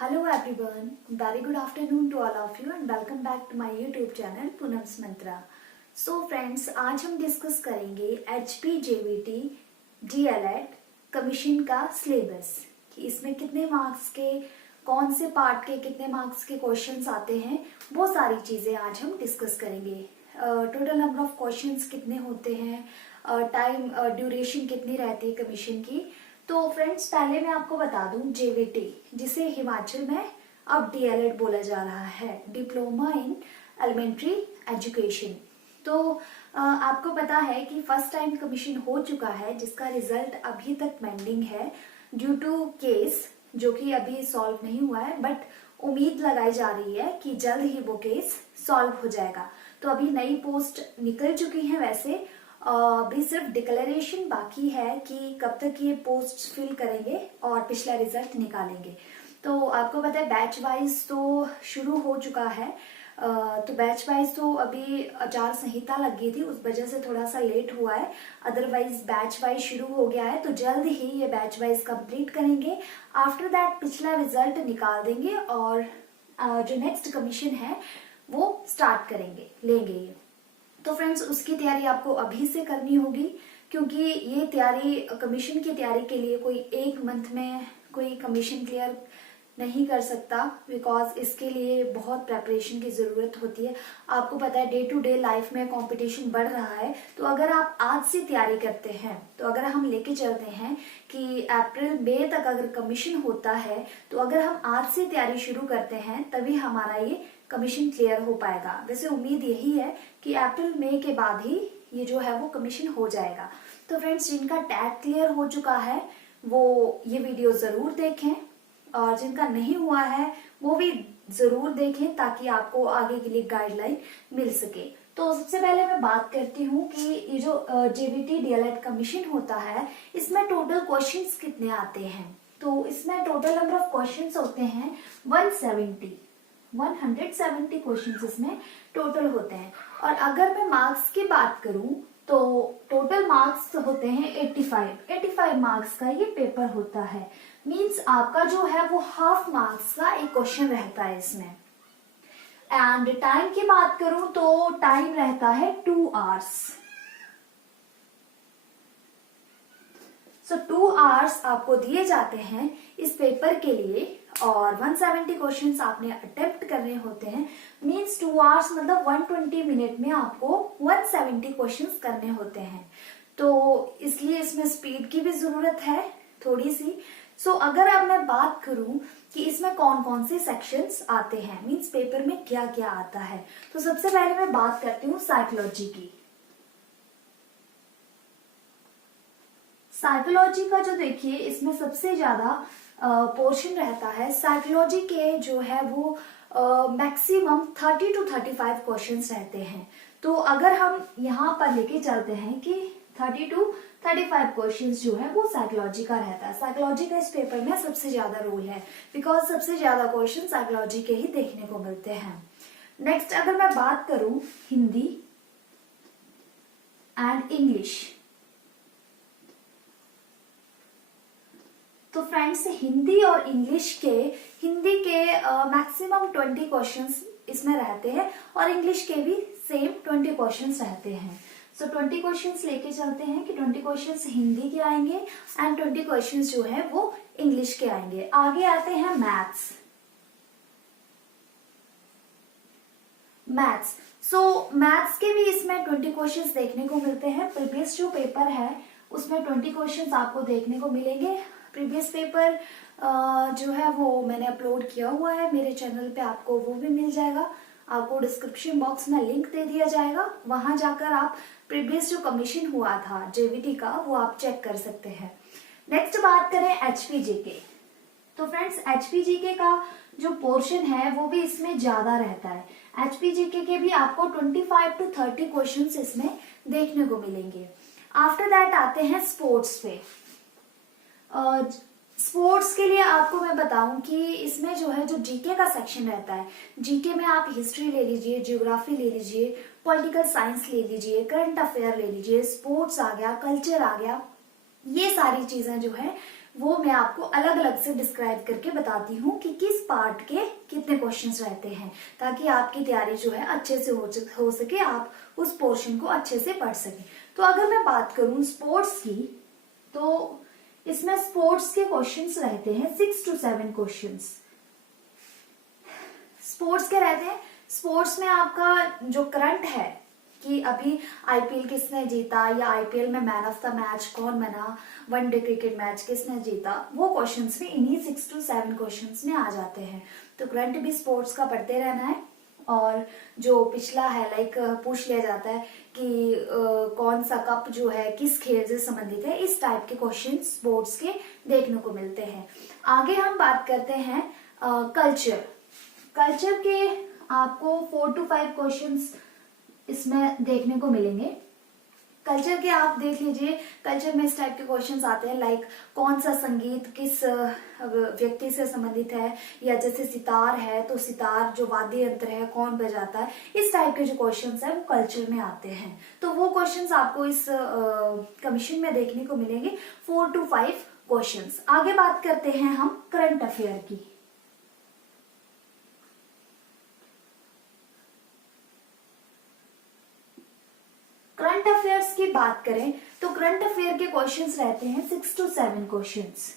Hello everyone, very good afternoon to all of you and welcome back to my YouTube channel Poonam's Mantra. So friends, आज हम discuss करेंगे HPJVT DLED commission का syllabus कि इसमें कितने marks के कौन से पार्ट के कितने मार्क्स के क्वेश्चंस आते हैं, वो सारी चीजें आज हम डिस्कस करेंगे। टोटल नंबर ऑफ क्वेश्चंस कितने होते हैं, टाइम ड्यूरेशन कितनी रहती है कमीशन की। तो फ्रेंड्स पहले मैं आपको बता दूं जेवीटी, जिसे हिमाचल में अब डीएलएड बोला जा रहा है, डिप्लोमा इन एलिमेंट्री एजुकेशन। तो आपको पता है कि फर्स्ट टाइम कमीशन हो चुका है जिसका रिजल्ट अभी तक पेंडिंग है ड्यू टू केस जो कि अभी सॉल्व नहीं हुआ है, बट उम्मीद लगाई जा रही है कि जल्द ही वो केस सॉल्व हो जाएगा। तो अभी नई पोस्ट निकल चुकी है, वैसे अभी सिर्फ डिक्लेरेशन बाकी है कि कब तक ये पोस्ट फिल करेंगे और पिछला रिजल्ट निकालेंगे। तो आपको पता है बैच वाइज तो शुरू हो चुका है, तो बैच वाइज तो अभी आचार संहिता लग गई थी, उस वजह से थोड़ा सा लेट हुआ है। अदरवाइज बैच वाइज शुरू हो गया है, तो जल्द ही ये बैच वाइज कंप्लीट करेंगे। आफ्टर दैट पिछला रिजल्ट निकाल देंगे और जो नेक्स्ट कमीशन है वो स्टार्ट करेंगे, लेंगे ये। तो फ्रेंड्स उसकी तैयारी आपको अभी से करनी होगी, क्योंकि ये तैयारी कमीशन की तैयारी के लिए कोई एक मंथ में कोई कमीशन क्लियर नहीं कर सकता, बिकॉज इसके लिए बहुत प्रेपरेशन की जरूरत होती है। आपको पता है डे टू डे लाइफ में कंपटीशन बढ़ रहा है, तो अगर आप आज से तैयारी करते हैं, तो अगर हम लेके चलते हैं कि अप्रैल मई तक अगर कमीशन होता है, तो अगर हम आज से तैयारी शुरू करते हैं तभी हमारा ये कमीशन क्लियर हो पाएगा। वैसे उम्मीद यही है कि अप्रैल मई के बाद ही ये जो है वो कमीशन हो जाएगा। तो फ्रेंड्स जिनका टैग क्लियर हो चुका है वो ये वीडियो जरूर देखें, और जिनका नहीं हुआ है वो भी जरूर देखें ताकि आपको आगे के लिए गाइडलाइन मिल सके। तो सबसे पहले मैं बात करती हूँ कि ये जो जेवीटी डीएलएड कमीशन होता है, इसमें टोटल क्वेश्चंस कितने आते हैं। तो इसमें टोटल नंबर ऑफ क्वेश्चंस होते हैं 170 क्वेश्चंस इसमें टोटल होते हैं। और अगर मैं मार्क्स की बात करूं तो टोटल मार्क्स होते हैं 85 मार्क्स का ये पेपर होता है। मींस आपका जो है वो हाफ मार्क्स का एक क्वेश्चन रहता है इसमें। एंड टाइम की बात करूं तो टाइम रहता है 2 आवर्स। सो 2 आवर्स आपको दिए जाते हैं इस पेपर के लिए, और 170 क्वेश्चंस आपने अटेम्प्ट करने होते हैं। मींस 2 आवर्स मतलब 120 मिनट में आपको 170 क्वेश्चंस करने होते हैं। तो इसलिए इसमें स्पीड की भी जरूरत है थोड़ी सी। सो अगर अब मैं बात करूं कि इसमें कौन कौन से सेक्शंस आते हैं, मींस पेपर में क्या क्या आता है, तो सबसे पहले मैं बात करती हूँ साइकोलॉजी की। साइकोलॉजी का जो देखिए इसमें सबसे ज्यादा पोर्शन रहता है। साइकोलॉजी के जो है वो मैक्सिमम 30 to 35 क्वेश्चंस रहते हैं। तो अगर हम यहाँ पर लेके चलते हैं कि 30 to 35 क्वेश्चंस जो है वो साइकोलॉजी का रहता है। साइकोलॉजी का इस पेपर में सबसे ज्यादा रोल है, बिकॉज सबसे ज्यादा क्वेश्चन साइकोलॉजी के ही देखने को मिलते हैं। नेक्स्ट अगर मैं बात करूं हिंदी एंड इंग्लिश, तो फ्रेंड्स हिंदी और इंग्लिश के मैक्सिमम 20 क्वेश्चंस इसमें रहते हैं, और इंग्लिश के भी सेम 20 क्वेश्चंस रहते हैं। सो 20 क्वेश्चंस लेके चलते हैं कि 20 क्वेश्चंस हिंदी के आएंगे एंड 20 क्वेश्चंस जो है वो इंग्लिश के आएंगे। आगे आते हैं मैथ्स। सो मैथ्स के भी इसमें 20 क्वेश्चंस देखने को मिलते हैं। प्रीवियस जो पेपर है उसमें 20 क्वेश्चंस आपको देखने को मिलेंगे। प्रीवियस पेपर जो है वो मैंने अपलोड किया हुआ है मेरे चैनल पे, आपको वो भी मिल जाएगा। आपको डिस्क्रिप्शन बॉक्स में लिंक दे दिया जाएगा, वहां जाकर आप प्रीवियस जो कमीशन हुआ था जेवीटी का वो आप चेक कर सकते हैं। नेक्स्ट बात करें एचपीजीके, तो फ्रेंड्स एचपीजीके का जो पोर्शन है वो भी इसमें ज्यादा रहता है। एचपीजीके के भी आपको 25 to 30 क्वेश्चंस इसमें देखने को मिलेंगे। आफ्टर दैट आते हैं स्पोर्ट्स पे। स्पोर्ट्स के लिए आपको मैं बताऊं कि इसमें जो है जो जीके का सेक्शन रहता है, जीके में आप हिस्ट्री ले लीजिए, ज्योग्राफी ले लीजिए, पॉलिटिकल साइंस ले लीजिए, करंट अफेयर ले लीजिए, स्पोर्ट्स आ गया, कल्चर आ गया, ये सारी चीजें जो है वो मैं आपको अलग अलग से डिस्क्राइब करके बताती हूँ कि किस पार्ट के कितने क्वेश्चंस रहते हैं, ताकि आपकी तैयारी जो है अच्छे से हो सके, आप उस पोर्शन को अच्छे से पढ़ सके। तो अगर मैं बात करूं स्पोर्ट्स की, तो इसमें स्पोर्ट्स के क्वेश्चंस रहते हैं 6 to 7 क्वेश्चंस। स्पोर्ट्स के रहते हैं, स्पोर्ट्स में आपका जो करंट है कि अभी आईपीएल किसने जीता, या आईपीएल में मैन ऑफ द मैच कौन बना, वनडे क्रिकेट मैच किसने जीता, वो क्वेश्चंस भी इन्हीं 6 to 7 क्वेश्चंस में आ जाते हैं। तो करंट भी स्पोर्ट्स का पढ़ते रहना है। और जो पिछला है लाइक पूछ लिया जाता है कि कौन सा कप जो है किस खेल से संबंधित है, इस टाइप के क्वेश्चन स्पोर्ट्स के देखने को मिलते हैं। आगे हम बात करते हैं कल्चर। कल्चर के आपको 4 to 5 क्वेश्चंस इसमें देखने को मिलेंगे। कल्चर के आप देख लीजिए, कल्चर में इस टाइप के क्वेश्चंस आते हैं लाइक कौन सा संगीत किस व्यक्ति से संबंधित है, या जैसे सितार है तो सितार जो वाद्य यंत्र है कौन बजाता है, इस टाइप के जो क्वेश्चंस है वो कल्चर में आते हैं। तो वो क्वेश्चंस आपको इस कमीशन में देखने को मिलेंगे 4 to 5 क्वेश्चंस। आगे बात करते हैं हम करंट अफेयर की। करंट अफेयर्स की बात करें तो करंट अफेयर के क्वेश्चंस रहते हैं 6 to 7 क्वेश्चंस।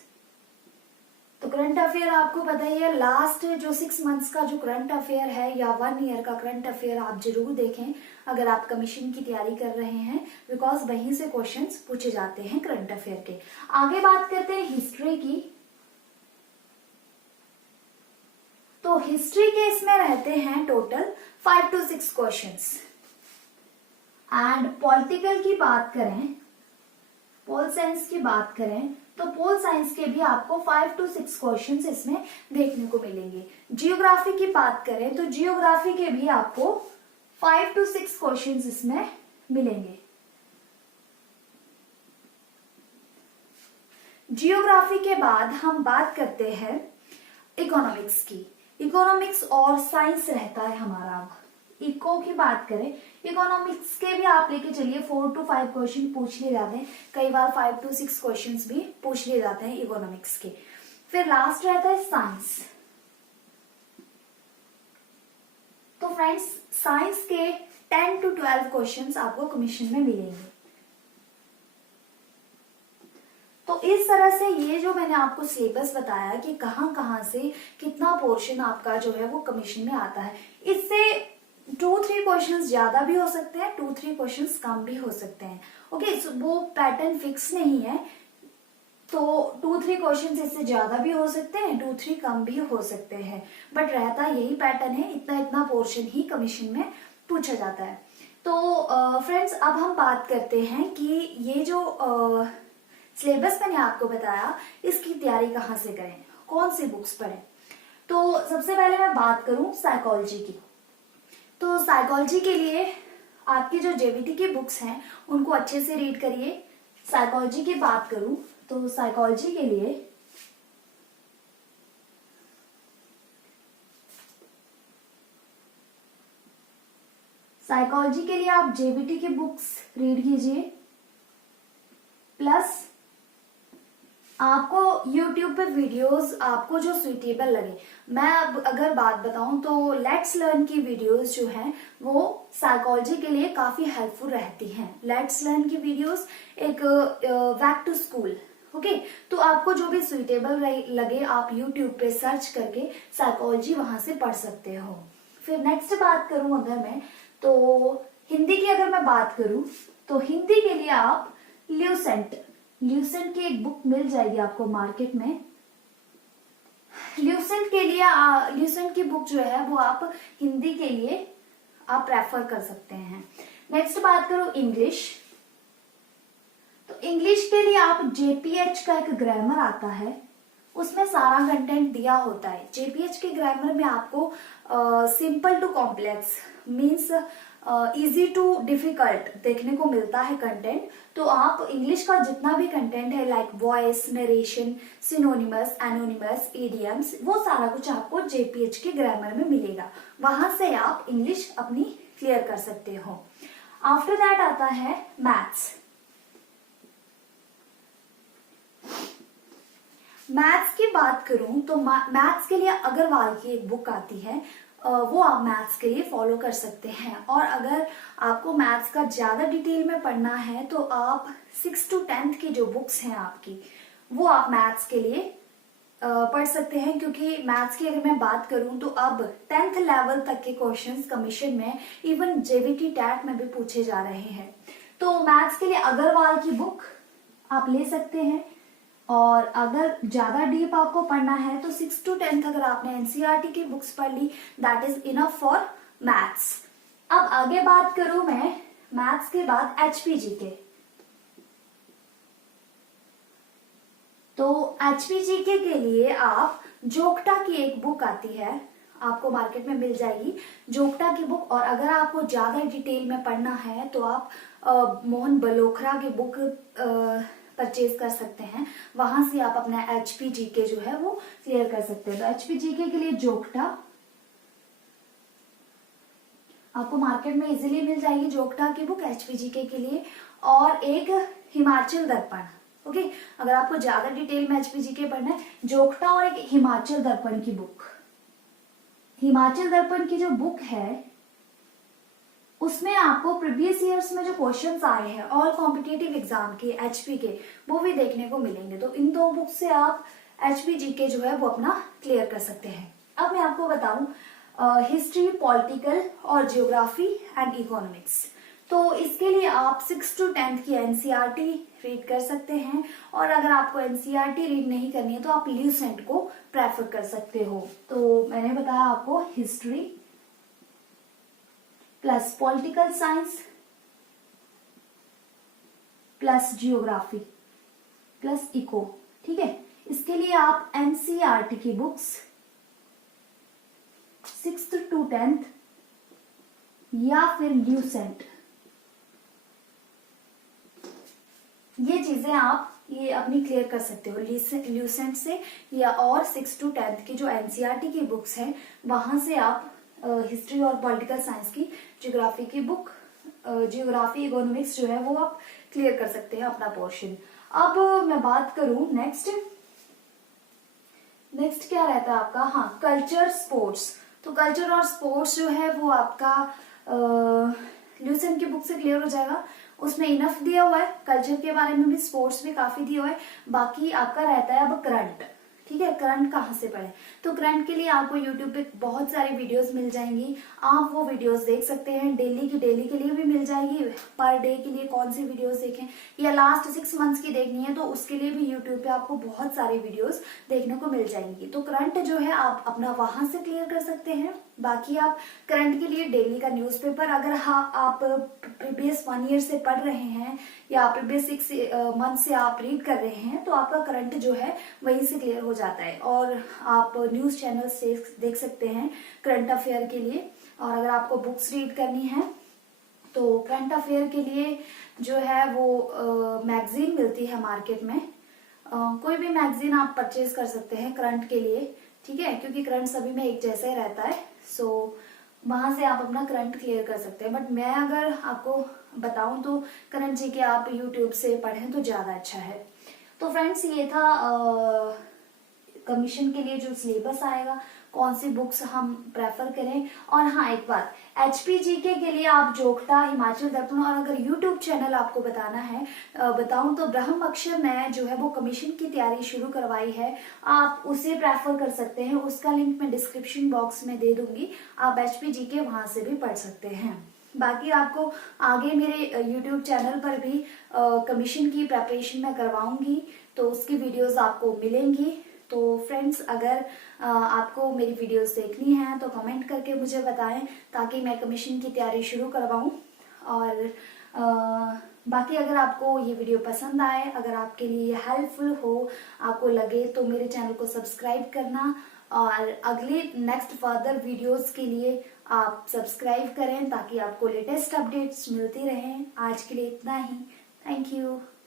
तो करंट अफेयर आपको पता ही है, लास्ट जो 6 मंथ्स का जो करंट अफेयर है या 1 ईयर का करंट अफेयर आप जरूर देखें अगर आप कमीशन की तैयारी कर रहे हैं, बिकॉज वहीं से क्वेश्चंस पूछे जाते हैं करंट अफेयर के। आगे बात करते हैं हिस्ट्री की। तो हिस्ट्री के इसमें रहते हैं total 5 to 6 questions. And political की बात करें, पोल साइंस की बात करें तो पोल साइंस के भी आपको 5 to 6 क्वेश्चंस इसमें देखने को मिलेंगे। जियोग्राफी की बात करें तो जियोग्राफी के भी आपको 5 to 6 क्वेश्चंस इसमें मिलेंगे। जियोग्राफी के बाद हम बात करते हैं इकोनॉमिक्स की। इकोनॉमिक्स और साइंस रहता है हमारा। इको की बात करें, इकोनॉमिक्स के भी आप लेके चलिए 4 to 5 क्वेश्चन पूछ लिए जाते हैं, कई बार 5 to 6 क्वेश्चंस भी पूछ लिए जाते हैं इकोनॉमिक्स के। फिर लास्ट रहता है साइंस। तो फ्रेंड्स साइंस के 10 to 12 क्वेश्चंस आपको कमीशन में मिलेंगे। तो इस तरह से ये जो मैंने आपको सिलेबस बताया कि कहां से कितना पोर्शन आपका जो है वो कमीशन में आता है, इससे 2-3 क्वेश्चंस ज्यादा भी हो सकते हैं, 2-3 क्वेश्चंस कम भी हो सकते हैं। ओके, वो पैटर्न फिक्स नहीं है। तो 2-3 क्वेश्चंस इससे ज्यादा भी हो सकते हैं, 2-3 कम भी हो सकते हैं, बट रहता यही पैटर्न है, इतना इतना पोर्शन ही कमीशन में पूछा जाता है। तो फ्रेंड्स अब हम बात करते हैं कि ये जो सिलेबस मैंने आपको बताया इसकी तैयारी कहाँ से करें, कौन सी बुक्स पढ़ें। तो सबसे पहले मैं बात करूं साइकोलॉजी की। तो साइकोलॉजी के लिए आपकी जो जेबीटी की बुक्स हैं उनको अच्छे से रीड करिए। साइकोलॉजी की बात करूं तो साइकोलॉजी के लिए आप जेबीटी की बुक्स रीड कीजिए, प्लस आपको YouTube पे वीडियोस आपको जो सुइटेबल लगे। मैं अब अगर बात बताऊं तो लेट्स लर्न की वीडियोस जो हैं वो साइकोलॉजी के लिए काफी हेल्पफुल रहती हैं। लेट्स लर्न की वीडियोस एक बैक टू स्कूल, ओके, तो आपको जो भी सुइटेबल लगे आप YouTube पे सर्च करके साइकोलॉजी वहां से पढ़ सकते हो। फिर नेक्स्ट बात करूं अगर मैं, तो हिंदी की अगर मैं बात करूं तो हिंदी के लिए आप ल्यूसेंट की एक बुक मिल जाएगी आपको मार्केट में। ल्यूसेंट की बुक जो है वो आप हिंदी के लिए आप प्रेफर कर सकते हैं। नेक्स्ट बात करो इंग्लिश, तो इंग्लिश के लिए आप जेपीएच का एक ग्रामर आता है, उसमें सारा कंटेंट दिया होता है। जेपीएच के ग्रामर में आपको simple to complex means easy to difficult देखने को मिलता है कंटेंट। तो आप इंग्लिश का जितना भी कंटेंट है like voice, narration, synonymous, anonymous, idioms, वो सारा कुछ आपको जेपीएच के ग्रामर में मिलेगा। वहां से आप इंग्लिश अपनी क्लियर कर सकते हो। आफ्टर दैट आता है मैथ्स। मैथ्स की बात करूं तो मैथ्स के लिए अग्रवाल की एक बुक आती है, वो आप मैथ्स के लिए फॉलो कर सकते हैं। और अगर आपको मैथ्स का ज्यादा डिटेल में पढ़ना है तो आप 6 to 10th की जो बुक्स हैं आपकी, वो आप मैथ्स के लिए पढ़ सकते हैं। क्योंकि मैथ्स की अगर मैं बात करूं तो अब 10th लेवल तक के क्वेश्चंस कमीशन में, इवन जेवीटी टैट में भी पूछे जा रहे हैं। तो मैथ्स के लिए अग्रवाल की बुक आप ले सकते हैं। और अगर ज्यादा डीप आपको पढ़ना है तो 6 to 10th अगर आपने एनसीईआरटी की बुक्स पढ़ ली, that is enough for maths. अब आगे बात करूं मैं मैथ्स के बाद एचपीजी के, तो एचपीजीके के लिए आप जोग्टा की एक बुक आती है, आपको मार्केट में मिल जाएगी जोग्टा की बुक। और अगर आपको ज्यादा डिटेल में पढ़ना है तो आप मोहन बलोखरा की बुक परचेज कर सकते हैं, वहां से आप अपना एचपीजीके जो है वो क्लियर कर सकते हैं। तो एचपीजीके के लिए जोग्टा आपको मार्केट में इजीली मिल जाएगी, जोग्टा की बुक एचपीजीके के लिए। और एक हिमाचल दर्पण, ओके, अगर आपको ज्यादा डिटेल में एचपीजीके पढ़ना है, जोग्टा और एक हिमाचल दर्पण की बुक। हिमाचल दर्पण की जो बुक है उसमें आपको प्रीवियस ईयर्स में जो क्वेश्चंस आए हैं ऑल कॉम्पिटिटिव एग्जाम के एचपी के, वो भी देखने को मिलेंगे। तो इन दो बुक से आप एचपीजीके जो है वो अपना क्लियर कर सकते हैं। अब मैं आपको बताऊं हिस्ट्री, पॉलिटिकल और जियोग्राफी एंड इकोनॉमिक्स। तो इसके लिए आप 6 to 10th की एनसीईआरटी रीड कर सकते हैं। और अगर आपको एनसीईआरटी रीड नहीं करनी है तो आप ल्यूसेंट को प्रेफर कर सकते हो। तो मैंने बताया आपको history plus political science plus geography plus eco, ठीक है। इसके लिए आप एनसीईआरटी की बुक्स 6th to 10th या फिर ल्यूसेंट, ये चीजें आप ये अपनी क्लियर कर सकते हो ल्यूसेंट से, या और 6 to 10th की जो एनसीईआरटी की बुक्स हैं वहां से आप हिस्ट्री और पॉलिटिकल साइंस की, जियोग्राफी की बुक, जियोग्राफी इकोनॉमिक्स जो है वो आप क्लियर कर सकते हैं अपना पोर्शन। अब मैं बात करूं नेक्स्ट क्या रहता है आपका, हाँ, कल्चर स्पोर्ट्स। तो कल्चर और स्पोर्ट्स जो है वो आपका ल्यूसेंट की बुक से क्लियर हो जाएगा, उसमें इनफ दिया हुआ है, कल्चर के बारे में भी, स्पोर्ट्स भी काफी दिया हुआ है। बाकी आपका रहता है अब करंट, ठीक है। करंट कहाँ से पढ़े, तो करंट के लिए आपको यूट्यूब पे बहुत सारी वीडियोस मिल जाएंगी, आप वो वीडियोस देख सकते हैं। डेली के लिए भी मिल जाएगी, पर डे के लिए कौन सी वीडियोस देखें, या लास्ट 6 months की देखनी है तो उसके लिए भी यूट्यूब पे आपको बहुत सारी वीडियोस देखने को मिल जाएंगी। तो करंट जो है आप अपना वहां से क्लियर कर सकते हैं। बाकी आप करंट के लिए डेली का न्यूज़पेपर, अगर हाँ आप प्रीवियस 1 year से पढ़ रहे हैं या प्रीवियस 6 months से आप रीड कर रहे हैं तो आपका करंट जो है वहीं से क्लियर हो जाता है। और आप न्यूज चैनल से देख सकते हैं करंट अफेयर के लिए। और अगर आपको बुक्स रीड करनी है तो करंट अफेयर के लिए जो है वो मैगजीन मिलती है मार्केट में, कोई भी मैगजीन आप परचेज कर सकते हैं करंट के लिए, ठीक है, क्योंकि करंट सभी में एक जैसा ही रहता है। सो वहां से आप अपना करंट क्लियर कर सकते हैं। बट मैं अगर आपको बताऊं तो करंट जी के आप यूट्यूब से पढ़ें तो ज्यादा अच्छा है। तो फ्रेंड्स ये था कमीशन के लिए जो सिलेबस आएगा, कौन सी बुक्स हम प्रेफर करें। और हाँ एक बात, एचपीजीके के लिए आप जोग्टा, हिमाचल दर्पण, और अगर यूट्यूब चैनल आपको बताऊं तो ब्रह्म अक्षर ने जो है वो कमीशन की तैयारी शुरू करवाई है, आप उसे प्रेफर कर सकते हैं। उसका लिंक मैं डिस्क्रिप्शन बॉक्स में दे दूंगी, आप एचपीजीके वहां से भी पढ़ सकते हैं। बाकी आपको आगे मेरे YouTube चैनल पर भी कमीशन की प्रेपरेशन मैं करवाऊंगी, तो उसकी वीडियोस आपको मिलेंगी। तो फ्रेंड्स अगर आपको मेरी वीडियोस देखनी है तो कमेंट करके मुझे बताएं, ताकि मैं कमीशन की तैयारी शुरू करवाऊं। और बाकी अगर आपको ये वीडियो पसंद आए, अगर आपके लिए हेल्पफुल हो, आपको लगे, तो मेरे चैनल को सब्सक्राइब करना, और अगले नेक्स्ट फर्दर वीडियोस के लिए आप सब्सक्राइब करें ताकि आपको लेटेस्ट अपडेट्स मिलती रहें। आज के लिए इतना ही, थैंक यू।